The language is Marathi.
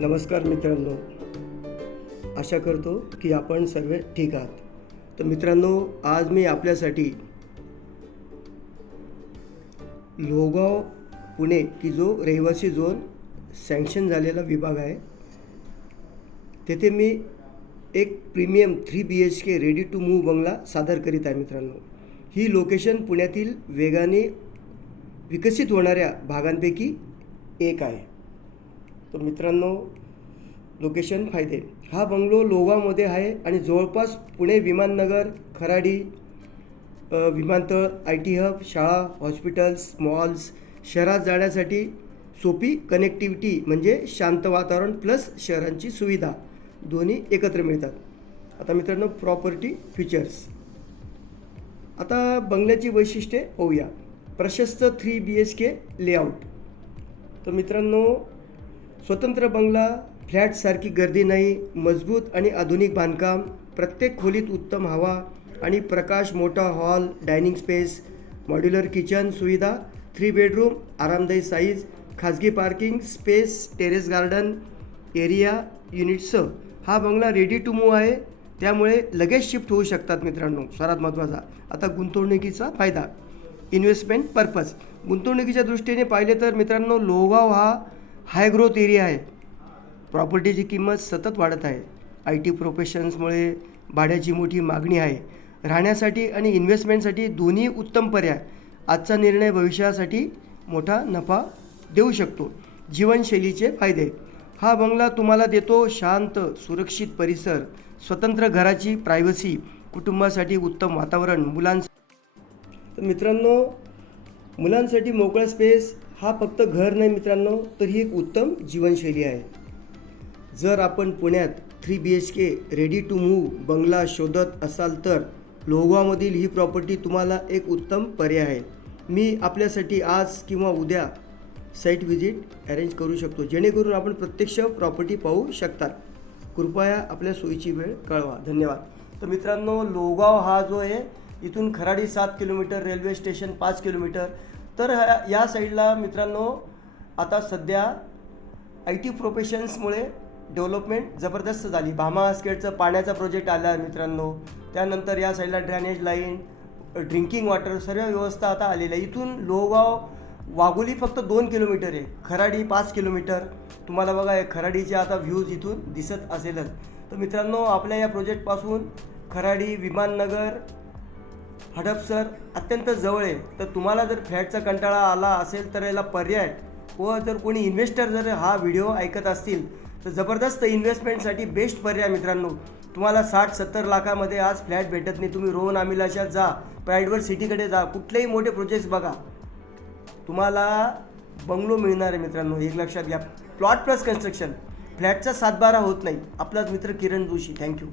नमस्कार मित्रांनो, आशा करतो की आपण सर्व ठीक आहात. तर मित्रांनो, आज मी आपल्यासाठी लोहगाव पुणे की जो रहिवासी झोन सँक्शन झालेला विभाग आहे, तेथे मी एक premium 3 BHK ready to move बंगला सादर करीत आहे. मित्रांनो, ही लोकेशन पुण्यातील वेगाने विकसित होणाऱ्या भागांपैकी एक आहे. तर मित्रांनो, लोकेशन फायदे. हा बंगलो लोहगावमध्ये आहे आणि जवळपास पुणे विमाननगर, खराडी विमानतळ, IT हब, शाळा, हॉस्पिटल्स, मॉल्स, शहरात जाण्यासाठी सोपी कनेक्टिव्हिटी म्हणजे शांत वातावरण प्लस शहरांची सुविधा दोन्ही एकत्र मिळतात. आता मित्रांनो, प्रॉपर्टी फीचर्स. आता बंगल्याची वैशिष्ट्ये पाहूया. प्रशस्त 3 BHK लेआउट. तर मित्रांनो, स्वतंत्र बंगला, फ्लॅटसारखी गर्दी नाही, मजबूत आणि आधुनिक बांधकाम, प्रत्येक खोलीत उत्तम हवा आणि प्रकाश, मोठा hall, dining space, modular kitchen सुविधा, 3 बेडरूम, आरामदायी साईज, खाजगी parking space, terrace garden area युनिट्ससह हा बंगला रेडी टू मूव्ह आहे, त्यामुळे लगेच शिफ्ट होऊ शकतात. मित्रांनो, सर्वात महत्त्वाचा आता गुंतवणुकीचा फायदा. Investment purpose. गुंतवणुकीच्या दृष्टीने पाहिले तर मित्रांनो, लोहगाव हा हाय ग्रोथ एरिया आहे. प्रॉपर्टीची किंमत सतत वाढत आहे. IT प्रोफेशन्समुळे भाड्याची मोठी मागणी आहे. राहण्यासाठी आणि इन्व्हेस्टमेंटसाठी दोन्ही उत्तम पर्याय. आजचा निर्णय भविष्यासाठी मोठा नफा देऊ शकतो. जीवनशैलीचे फायदे. हा बंगला तुम्हाला देतो शांत, सुरक्षित परिसर, स्वतंत्र घराची प्रायव्हसी, कुटुंबासाठी उत्तम वातावरण, तर मित्रांनो, मुलांसाठी मोकळा स्पेस. हा फक्त घर नाही मित्रांनो, तर ही एक उत्तम जीवनशैली आहे. जर आपण पुण्यात 3 BHK रेडी टू मूव्ह बंगला शोधत असाल तर लोहगावमधील ही प्रॉपर्टी तुम्हाला एक उत्तम पर्याय आहे. मी आपल्यासाठी आज किंवा उद्या साईट व्हिजिट अरेंज करू शकतो, जेणेकरून आपण प्रत्यक्ष प्रॉपर्टी पाहू शकतात. कृपया आपल्या सोयीची वेळ कळवा. धन्यवाद. तर मित्रांनो, लोहगाव हा जो आहे, इथून Kharadi 7 kilometre, railway station 5 kilometre. तर या साईडला मित्रांनो, आता सध्या IT प्रोफेशन्समुळे डेव्हलपमेंट जबरदस्त झाली. भामा स्केटचं पाण्याचा प्रोजेक्ट आला आहे मित्रांनो. त्यानंतर या साईडला ड्रेनेज लाईन, ड्रिंकिंग वॉटर सर्व व्यवस्था आता आलेल्या आहे. इथून लोहगाव वाघोली फक्त 2 किलोमीटर आहे, खराडी 5 किलोमीटर. तुम्हाला बघा, खराडीचे आता व्ह्यूज इथून दिसत असेलच. तर मित्रांनो, आपल्या या प्रोजेक्टपासून खराडी, विमाननगर, हडपसर अत्यंत जवळ आहे. तर तुम्हाला जर फ्लॅटचा कंटाळा आला असेल तर याला पर्याय, व जर कोणी इन्व्हेस्टर जर हा व्हिडिओ ऐकत असतील तर जबरदस्त इन्व्हेस्टमेंटसाठी बेस्ट पर्याय. मित्रांनो, तुम्हाला 60-70 लाखामध्ये आज फ्लॅट भेटत नाही. तुम्ही रोहन अमिलाशात जा, प्राईडवर सिटीकडे जा, कुठलेही मोठे प्रोजेक्ट्स बघा, तुम्हाला बंगलो मिळणार आहे. मित्रांनो, एक लक्षात घ्या, प्लॉट प्लस कन्स्ट्रक्शन, फ्लॅटचा 7-12 होत नाही. आपलाच मित्र किरण जोशी. थँक्यू.